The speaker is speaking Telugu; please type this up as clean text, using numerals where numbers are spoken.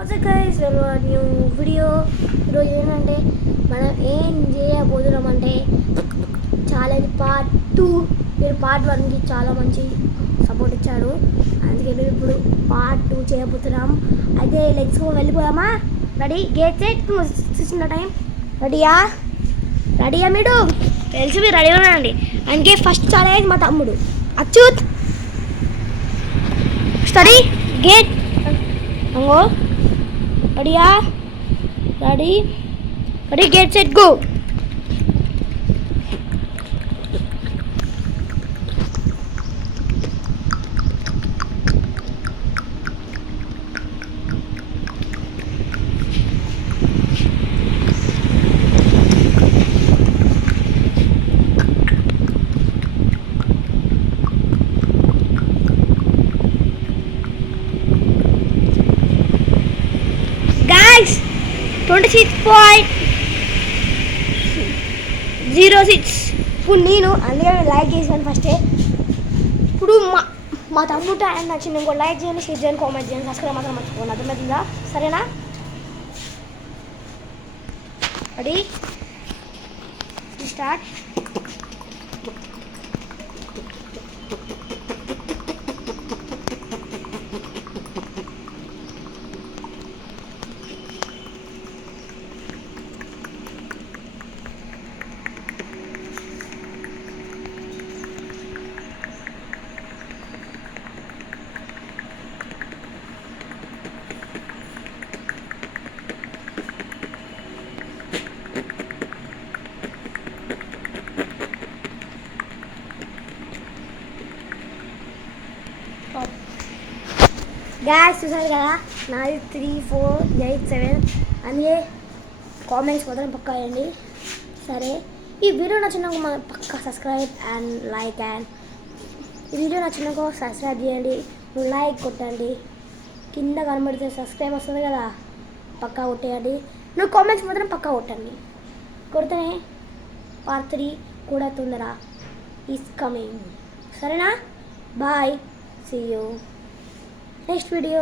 Guys new video. ఈరోజు ఏంటంటే మనం ఏం చేయబోతున్నామంటే ఛాలెంజ్ పార్ట్ 2. మీరు పార్ట్ 1కి చాలా మంచి సపోర్ట్ ఇచ్చాడు, అందుకే మేము ఇప్పుడు పార్ట్ 2 చేయబోతున్నాం. అయితే లెట్స్ గో, వెళ్ళిపోదామా? రెడీ, గేట్ సెట్, చూసిన టైం. రెడీయా మీరు? తెలిసి మీరు రెడీ ఉన్నారండి. అందుకే ఫస్ట్ ఛాలెంజ్ మా తమ్ముడు Achyut. Steady get and go. Ready, get set, go. Guys, 26.06. ఇప్పుడు నేను అందుకే లైక్ చేసాను ఫస్టే. ఇప్పుడు మా తమ్ముడు ఆయన నచ్చింది. ఇంకో లైక్ చేయండి, షేర్ చేయండి, కామెంట్ చేయండి, సబ్స్క్రైబ్ మాత్రం మర్చిపోండి. అర్థమవుతుందా? సరేనా? Ready, start. గ్యాస్ చూసారు కదా, నాది 3, 4, 8, 7. అందుకే కామెంట్స్ మాత్రం పక్కా వేయండి. సరే, ఈ వీడియో నచ్చినాక పక్కా సబ్స్క్రైబ్ అండ్ లైక్. అండ్ ఈ వీడియో నచ్చినాక సబ్స్క్రైబ్ చేయండి, లైక్ కొట్టండి. కింద కనబడితే సబ్స్క్రైబ్ వస్తుంది కదా, పక్కా కొట్టేయండి. నువ్వు కామెంట్స్ మాత్రం పక్కా కొట్టండి. కొడితేనే పార్ట్ 3 కూడా తొందర ఈస్ కమింగ్. సరేనా? Bye, see you next video.